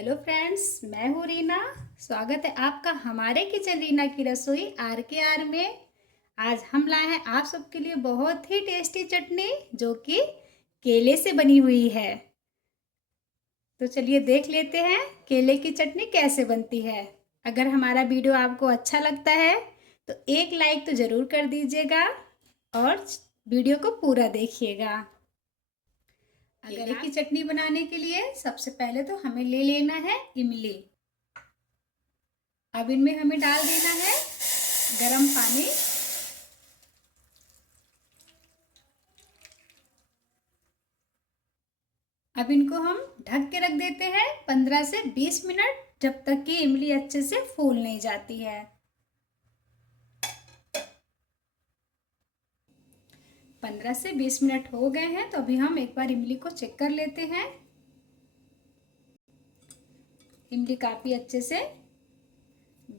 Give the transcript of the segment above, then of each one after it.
Hello friends, मैं हूँ रीना। स्वागत है आपका हमारे किचन रीना की रसोई RKR में। आज हम लाए हैं आप सबके लिए बहुत ही टेस्टी चटनी जो कि केले से बनी हुई है। तो चलिए देख लेते हैं केले की चटनी कैसे बनती है। अगर हमारा वीडियो आपको अच्छा लगता है तो एक लाइक तो ज़रूर कर दीजिएगा और वीडियो को पूरा देखिएगा। केले की चटनी बनाने के लिए सबसे पहले तो हमें ले लेना है इमली। अब इनमें हमें डाल देना है गरम पानी। अब इनको हम ढक के रख देते हैं 15 से 20 मिनट, जब तक कि इमली अच्छे से फूल नहीं जाती है। 15 से 20 मिनट हो गए हैं, तो अभी हम एक बार इमली को चेक कर लेते हैं। इमली काफ़ी अच्छे से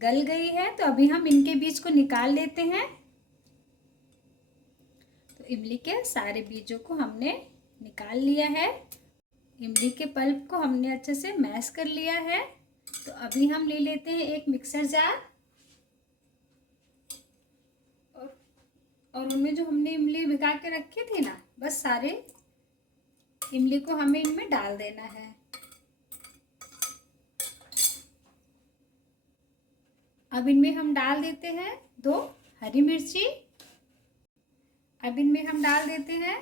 गल गई है, तो अभी हम इनके बीज को निकाल लेते हैं। तो इमली के सारे बीजों को हमने निकाल लिया है। इमली के पल्प को हमने अच्छे से मैश कर लिया है। तो अभी हम ले लेते हैं एक मिक्सर जार और उनमें जो हमने इमली भिगा के रखे थे ना, बस सारे इमली को हमें इनमें डाल देना है। अब इनमें हम डाल देते हैं 2 हरी मिर्ची। अब इनमें हम डाल देते हैं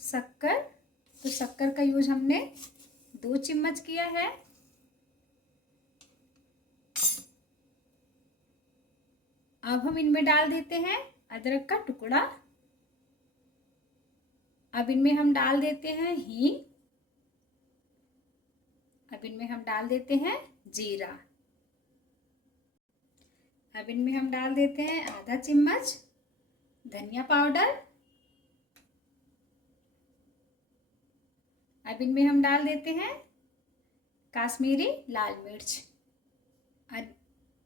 शक्कर। तो शक्कर का यूज हमने 2 चम्मच किया है। अब हम इनमें डाल देते हैं अदरक का टुकड़ा। अब इनमें हम डाल देते हैं हींग। अब इनमें हम डाल देते हैं जीरा। अब इनमें हम डाल देते हैं आधा चम्मच धनिया पाउडर। अब इनमें हम डाल देते हैं काश्मीरी लाल मिर्च।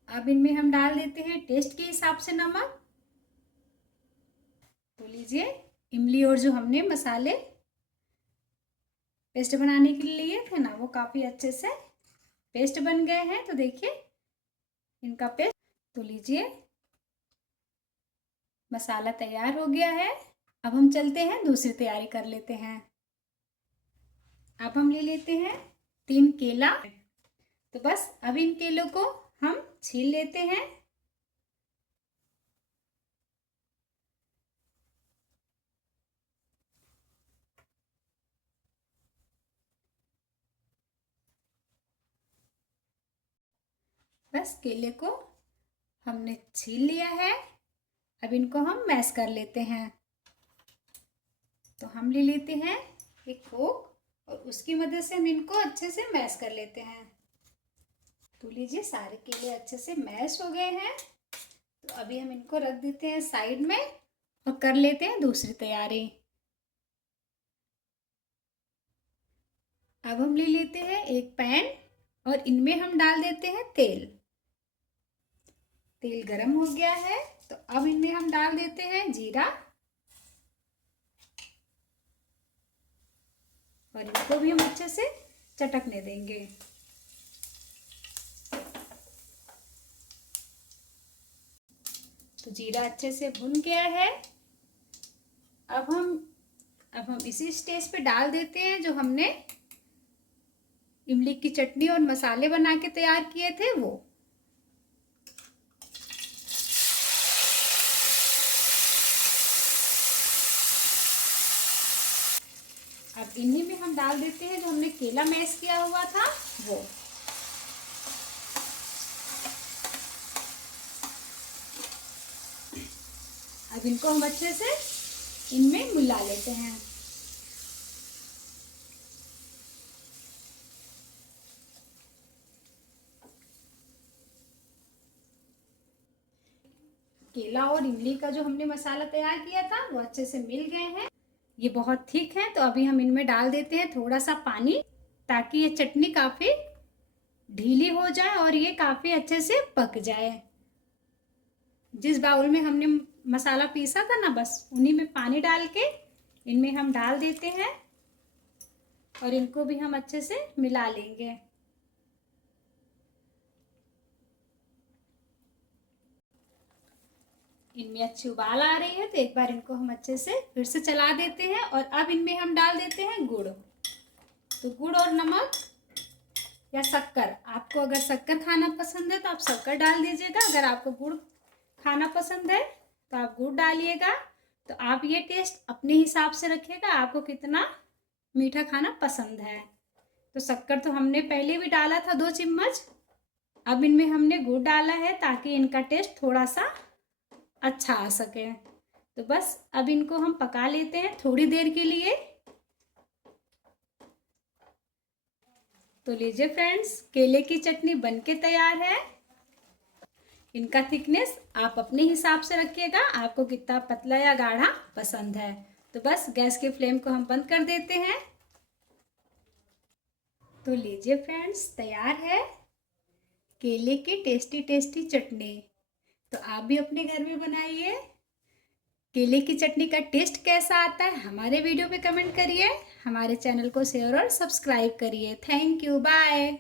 अब इनमें हम डाल देते हैं टेस्ट के हिसाब से नमक। तो लीजिए, इमली और जो हमने मसाले पेस्ट बनाने के लिए थे ना, वो काफ़ी अच्छे से पेस्ट बन गए हैं। तो देखिए इनका पेस्ट। तो लीजिए, मसाला तैयार हो गया है। अब हम चलते हैं दूसरी तैयारी कर लेते हैं। अब हम ले लेते हैं 3 केला। तो बस अब इन केलों को हम छील लेते हैं। बस केले को हमने छील लिया है। अब इनको हम मैश कर लेते हैं। तो हम ले लेते हैं एक फोक और उसकी मदद से हम इनको अच्छे से मैश कर लेते हैं। तो लीजिए, सारे केले अच्छे से मैश हो गए हैं। तो अभी हम इनको रख देते हैं साइड में और कर लेते हैं दूसरी तैयारी। अब हम ले लेते हैं एक पैन और इनमें हम डाल देते हैं तेल। तेल गरम हो गया है, तो अब इनमें हम डाल देते हैं जीरा और इनको भी हम अच्छे से चटकने देंगे। तो जीरा अच्छे से भुन गया है। अब हम इसी स्टेज पे डाल देते हैं जो हमने इमली की चटनी और मसाले बना के तैयार किए थे वो। अब इन्हीं में हम डाल देते हैं जो हमने केला मैश किया हुआ था वो। अब इनको हम अच्छे से इनमें मिला लेते हैं। केला और इमली का जो हमने मसाला तैयार किया था वो अच्छे से मिल गए हैं। ये बहुत थिक है, तो अभी हम इनमें डाल देते हैं थोड़ा सा पानी, ताकि ये चटनी काफ़ी ढीली हो जाए और ये काफ़ी अच्छे से पक जाए। जिस बाउल में हमने मसाला पीसा था ना, बस उन्हीं में पानी डाल के इनमें हम डाल देते हैं और इनको भी हम अच्छे से मिला लेंगे। इनमें अच्छी उबाल आ रही है तो एक बार इनको हम अच्छे से फिर से चला देते हैं। और अब इनमें हम डाल देते हैं गुड़। तो गुड़ और नमक या शक्कर, आपको अगर शक्कर खाना पसंद है तो आप शक्कर डाल दीजिएगा, अगर आपको गुड़ खाना पसंद है तो आप गुड़ डालिएगा। तो आप ये टेस्ट अपने हिसाब से रखिएगा, आपको कितना मीठा खाना पसंद है। तो शक्कर तो हमने पहले भी डाला था 2 चम्मच, अब इनमें हमने गुड़ डाला है ताकि इनका टेस्ट थोड़ा सा अच्छा आ सके। तो बस अब इनको हम पका लेते हैं थोड़ी देर के लिए। तो लीजिए फ्रेंड्स, केले की चटनी बनके तैयार है। इनका थिकनेस आप अपने हिसाब से रखिएगा, आपको कितना पतला या गाढ़ा पसंद है। तो बस गैस के फ्लेम को हम बंद कर देते हैं। तो लीजिए फ्रेंड्स, तैयार है केले की टेस्टी टेस्टी चटनी। तो आप भी अपने घर में बनाइए। केले की चटनी का टेस्ट कैसा आता है हमारे वीडियो पे कमेंट करिए, हमारे चैनल को शेयर और सब्सक्राइब करिए। Thank you, bye.